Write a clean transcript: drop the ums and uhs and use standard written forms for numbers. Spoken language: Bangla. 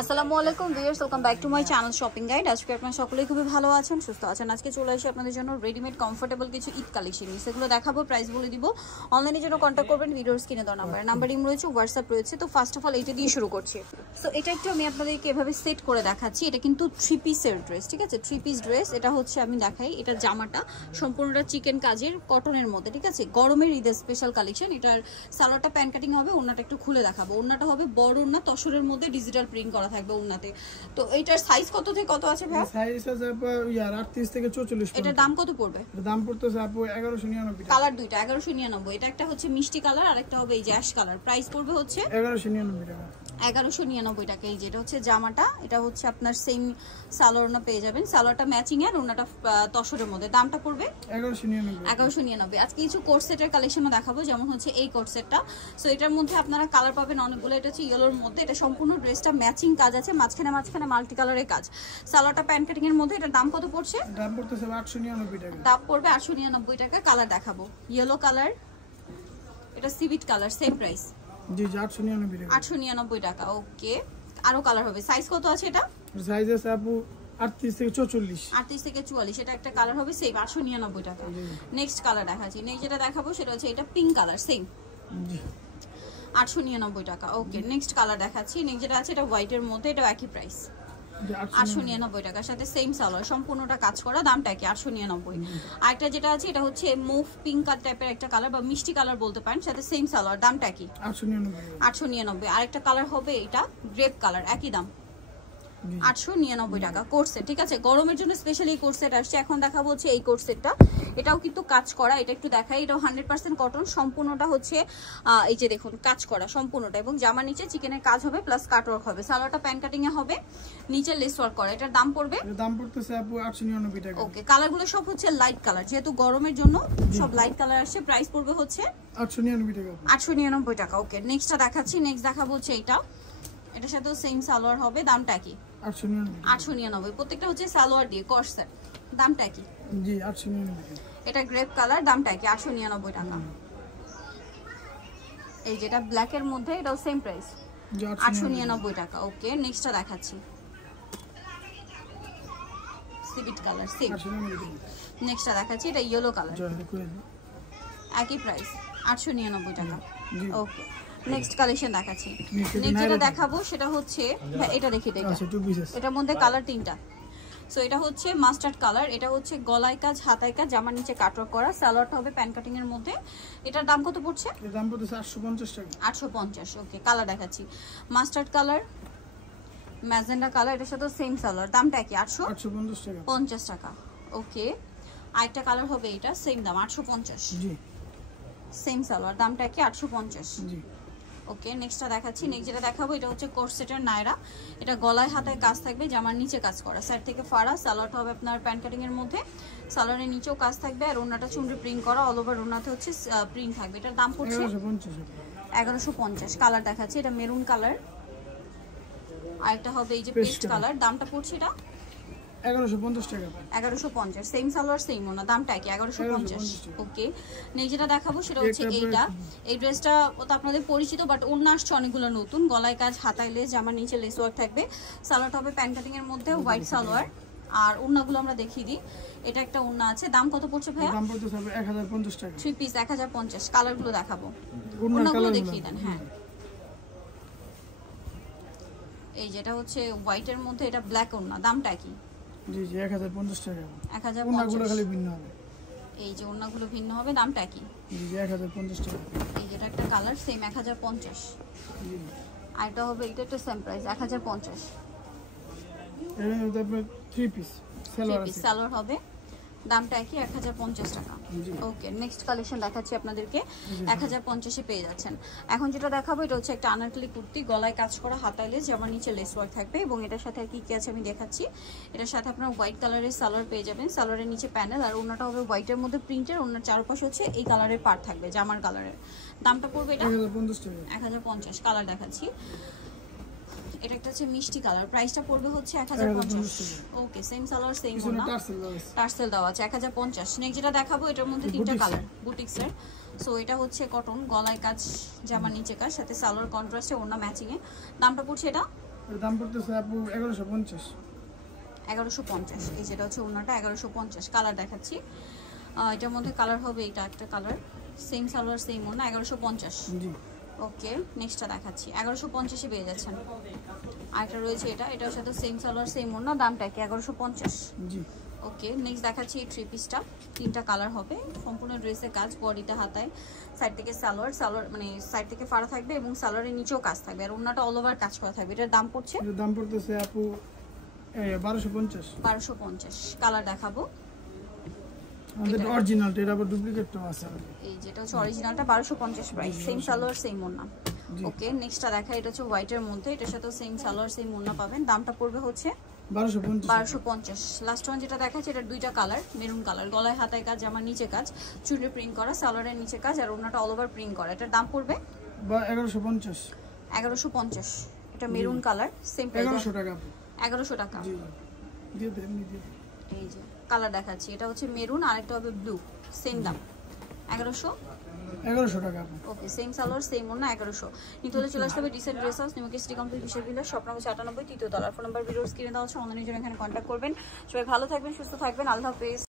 আসসালামু আলাইকুম viewers, welcome back to my channel shopping guide. আজকে আপনারা সকলেই খুবই ভালো আছেন, সুস্থ আছেন। আজকে চলে আসি আপনাদের জন্য রেডিমেড কমফোর্টেবল কিছু ঈদ কালেকশন নিয়ে, সেগুলো দেখাবো, প্রাইস বলে দিব। অনলাইনের জন্য কন্ট্যাক্ট করবেন ভিডিওর স্ক্রিনে দেওয়া নাম্বার ইম রয়েছে, হোয়াটসঅ্যাপ রয়েছে। তো ফার্স্ট অফ অল এটা দিয়ে শুরু করছি। সো এটা একটু আমি আপনাদেরকে এভাবে সেট করে দেখাচ্ছি। এটা কিন্তু 3 পিসের ড্রেস, ঠিক আছে, 3 পিস ড্রেস। এটা হচ্ছে আমি দেখাই, এটা জামাটা সম্পূর্ণটা চিকেন কাজের কটনের মধ্যে, ঠিক আছে, গরমের ঈদের স্পেশাল কালেকশন। এটার সালোয়ারটা প্যান কাটিং হবে, ওড়নাটা একটু খুলে দেখাবো। ওড়নাটা হবে বড় ওড়না, তসরের মধ্যে ডিজিটাল প্রিন্ট করা থাকবে ওড়নাতে। তো এইটার সাইজ কত থেকে কত আছে ভাই? সাইজ আছে আপু 38 থেকে 44। এটার দাম কত পড়বে? এর দাম পড়তেছে আপু 1199 টাকা। কালার দুইটা 1199। এটা একটা হচ্ছে মিষ্টি কালার আর একটা হবে এই যে অ্যাশ কালার। প্রাইস পড়বে হচ্ছে 1199 টাকা। 1199 টাকা। এই যে এটা হচ্ছে জামাটা, এটা হচ্ছে আপনার সেম সালোয়ারটা পেয়ে যাবেন। সালোয়ারটা ম্যাচিং এর, ওনাটা তসরের মধ্যে। দামটা পড়বে 1199। আজকে কিছু কোট সেটের কালেকশনও দেখাবো, যেমন হচ্ছে এই কোট সেটটা। সো এটার মধ্যে আপনারা কালার পাবেন অনেকগুলো। এটা হচ্ছে ইয়েলোর মধ্যে, এটা সম্পূর্ণ ড্রেসটা ম্যাচিং কাজ আছে, মাঝখানে মাল্টি কালারের কাজ। সালোয়ারটা প্যান কাটিং এর মধ্যে। এটার দাম কত পড়ছে? দাম পড়তেছে 899 টাকা। দাম পড়বে 899 টাকা। কালার দেখাবো, ইয়েলো কালার, এটা সিভিট কালার, সেম প্রাইস। জি 899 টাকা। 899 টাকা। ওকে, আরো কালার হবে। সাইজ কত আছে এটা? সাইজ আছে আপু 38 থেকে 44। 38 থেকে 44। এটা একটা কালার হবে সেম 899 টাকা। নেক্সট কালার দেখাচ্ছি। নেক্সট যেটা দেখাবো সেটা হচ্ছে এটা পিঙ্ক কালার, সেম জি 899 টাকা। ওকে, নেক্সট কালার দেখাচ্ছি। নেক্সট যেটা আছে এটা হোয়াইটের মধ্যে, এটা একই প্রাইস 899 টাকার সাথে সেম সালোয়ার, সম্পূর্ণটা কাজ করা। দামটা কি? 899। আরেকটা যেটা আছে এটা হচ্ছে মুভ পিঙ্ক টাইপের একটা কালার বা মিষ্টি কালার বলতে পারেন, সাথে সেম সালোয়ার। দামটা কি? 899। আরেকটা কালার হবে এটা গ্রেপ কালার, একই দাম 899 টাকা। কোট সেট, ঠিক আছে, গরমের জন্য স্পেশালি কোট সেট আসছে। এখন দেখাবো হচ্ছে এই কোট সেটটা। এটাও কিন্তু কাজ করা, এটা একটু দেখাই। এটাও 100% কটন, সম্পূর্ণটা হচ্ছে এই যে দেখুন কাজ করা সম্পূর্ণটা, এবং জামার নিচে চিকেনের কাজ হবে প্লাস কাটওয়ার্ক হবে। সালোয়ারটা প্যান কাটিং এ হবে, নিচে লেস ওয়ার্ক করা। এটার দাম পড়বে, এর দাম পড়তেছে আপু 899 টাকা। ওকে, কালারগুলো সব হচ্ছে লাইট কালার, যেহেতু গরমের জন্য সব লাইট কালার আসছে। প্রাইস পড়বে হচ্ছে 899 টাকা। 899 টাকা। ওকে, নেক্সটটা দেখাচ্ছি। নেক্সট দেখাবো হচ্ছে এটা, এটার সাথেও সেম সালোয়ার হবে। দামটা কি? 899। প্রত্যেকটা হচ্ছে সালোয়ার দিয়ে কর্সেট। দামটা কি? জি 899 টাকা। এটা গ্রেপ কালার, দামটা কি? 899 টাকা। এই যেটা ব্ল্যাক এর মধ্যে, এটাও সেম প্রাইস 899 টাকা। ওকে, নেক্সটটা দেখাচ্ছি, সিভিট কালার, সেম। নেক্সটটা দেখাচ্ছি, এটা ইয়েলো কালার, একই প্রাইস 899 টাকা। ওকে, নেক্সট কালেকশন দেখাচ্ছি। নেক্সট যেটা দেখাবো সেটা হচ্ছে এটা দেখি, এটার মধ্যে কালার তিনটা। সো এটা হচ্ছে মাস্টার্ড কালার, এটা হচ্ছে গলায় কাজ, হাতায় কাজ, জামার নিচে কাটওয়ার্ক করা। সালোয়ারটা হবে প্যান কাটিং এর মধ্যে। এটার দাম কত পড়ছে? এর দাম পড়তেছে 850 টাকা। 850। ওকে, কালার দেখাচ্ছি, মাস্টার্ড কালার, ম্যাজেন্ডা কালার, এটার সাথে সেম সালোয়ার। দামটা কি? 850 টাকা। ওকে, আরেকটা কালার হবে এটা, সেম দাম 850। জি সেম সালোয়ার, দামটা কি? 850। জি। ওকে, নেক্সটটা দেখাচ্ছি। নেক্সট যেটা দেখাবো এটা হচ্ছে কোট সেটের নায়রা। এটা গলায় হাতায় কাজ থাকবে, জামার নিচে কাজ করা, সাইড থেকে ফাড়া। সালোয়ারটা হবে আপনার প্যান কাটিং এর মধ্যে, সালোয়ারের নিচেও কাজ থাকবে, আর ওড়নাটা চুনরি প্রিন্ট করা, অল ওভার ওড়নাতে হচ্ছে প্রিন্ট থাকবে। এটার দাম পড়ছে 1150। কালার দেখাচ্ছি, এটা মেরুন কালার, আরেকটা হবে এই যে পেস্ট কালার। দামটা পড়ছে এটা 1150 টাকা। 1150। সেম সালোয়ার সেম ওনা, দামটা কি? 1150। ওকে, নেক্সট যেটা দেখাবো সেটা হচ্ছে এইটা। এই ড্রেসটা তো আপনাদের পরিচিত, বাট ওড়না আসছে অনেকগুলো নতুন। গলায় কাজ, হাতায় লেস, জামার নিচে লেস ওয়ার্ক থাকবে। সালোয়ারটা হবে প্যান কাটিং এর মধ্যে, হোয়াইট সালোয়ার। আর ওড়নাগুলো আমরা দেখিয়ে দিই। এটা একটা ওড়না আছে, দাম কত পড়ছে ভাইয়া? দাম পড়তেছে 1050 টাকা। 3 পিস 1050। কালারগুলো দেখাবো, ওড়নাগুলো দেখিয়ে দেন। হ্যাঁ, এই যেটা হচ্ছে হোয়াইটের মধ্যে, এটা ব্ল্যাক ওড়না। দামটা কি? জি জি 1050 টাকা। 1050। ওড়নাগুলো খালি ভিন্ন হবে। এই যে ওড়নাগুলো ভিন্ন হবে। দামটা কি? জি 1050 টাকা। এই যেটা একটা কালার, সেম 1050। জি, আর এটা হবে, এটা একটা সেম প্রাইস 1050। এর মধ্যে আপনার 3 পিস সালোয়ার আছে। সালোয়ার হবে, দামটা কি? 1050 টাকা। ওকে, নেক্সট কালেকশন দেখাচ্ছি আপনাদেরকে, 1050 এ পেয়ে যাচ্ছেন। এখন যেটা দেখাবো এটা হচ্ছে একটা আনারকলি কুর্তি, গলায় কাজ করা, হাতায় লেস, জামার নিচে লেস ওয়ার্ক থাকবে, এবং এটার সাথে আর কি কি আছে আমি দেখাচ্ছি। এটার সাথে আপনারা হোয়াইট কালারের সালোয়ার পেয়ে যাবেন, সালোয়ারের নিচে প্যানেল, আর ওড়নাটা হবে হোয়াইটের মধ্যে প্রিন্টের। ওড়নার চারপাশে হচ্ছে এই কালারের পার্ট থাকবে, জামার কালারের। দামটা পড়বে এটা 1050 টাকা। 1050। কালার দেখাচ্ছি, এটা একটা হচ্ছে মিষ্টি কালার, প্রাইসটা পড়বে হচ্ছে 1050। ওকে, সেম সালোয়ার সেম ওড়না, টার্সেল দেওয়া আছে 1050। নেক্সট যেটা দেখাবো এটার মধ্যে তিনটা কালার, বুটিক্সের। সো এটা হচ্ছে কটন, গলায় কাজ, জামার নিচে কাজ, সাথে সালোয়ার কন্ট্রাস্টে, ওড়না ম্যাচিং এ। দামটা পড়ছে এটা এর দাম পড়তেছে আপু 1150। 1150। এই যেটা হচ্ছে ওড়নাটা 1150। কালার দেখাচ্ছি, এটার মধ্যে কালার হবে, এটা একটা কালার, সেম সালোয়ার সেম ওড়না, 1150। জি। ওকে, নেক্সটটা দেখাচ্ছি, 1150-এ পেয়ে যাচ্ছেন। আরেকটা রয়েছে এটা, এটার সাথে সেম সালোয়ার সেম ওড়না, দামটা কি 1150। জি। ওকে, নেক্সট দেখাচ্ছি এই থ্রি পিসটা, তিনটা কালার হবে, সম্পূর্ণ ড্রেসের কাজ, বডিতে হাতায় সাইড থেকে সালোয়ার মানে সাইড থেকে ফাড়া থাকবে এবং সালোয়ারের নিচেও কাজ থাকবে, আর ওড়নাটা অল ওভার কাজ করা থাকবে। এটার দাম পড়ছে, এর দাম পড়তেছে আপু 1250। 1250। কালার দেখাবো, আমাদের অরিজিনালটা, এর আবার ডুপ্লিকেটটাও আছে। এই যেটা হচ্ছে অরিজিনালটা 1250 প্রাইস, সেম সালোয়ার সেম ওড়না। ওকে, নেক্সটটা দেখা, এটা হচ্ছে হোয়াইটের মধ্যে, এটার সাথে সেম সালোয়ার সেম ওড়না পাবেন, দামটা পড়বে হচ্ছে 1250। লাস্ট ওয়ান যেটা দেখাচ্ছে, এটা দুইটা কালার, মেরুন কালার, গলায় হাতায় কাজ, আমার নিচে কাজ, চুলে প্রিন্ট করা, সালোয়ারের নিচে কাজ, আর ওড়নাটা অল ওভার প্রিন্ট করা। এটার দাম পড়বে 1150। 1150। এটা মেরুন কালার, সেম 1100 টাকা। 1100 টাকা। জি, দিয়ে দেন, দিয়ে। এই যে কালার দেখাচ্ছি, এটা হচ্ছে মেরুন, আরেকটা হবে ব্লু, সেম দাম 1100 টাকা। ওকে, সেম সালোয়ার সেম ওড়না 1100। নিতে হলে চলে আসতে হবে dissent dress house, New Market city complex, বিশেষ বিলাস, শপ নম্বর 98, তৃতীয় তলা। ফোন নাম্বার ভিডিওর স্ক্রিনে দেওয়া আছে, অনলাইনে জন্য এখানে কন্ট্যাক্ট করবেন। সবাই ভালো থাকবেন, সুস্থ থাকবেন, আল্লাহ হাফেজ।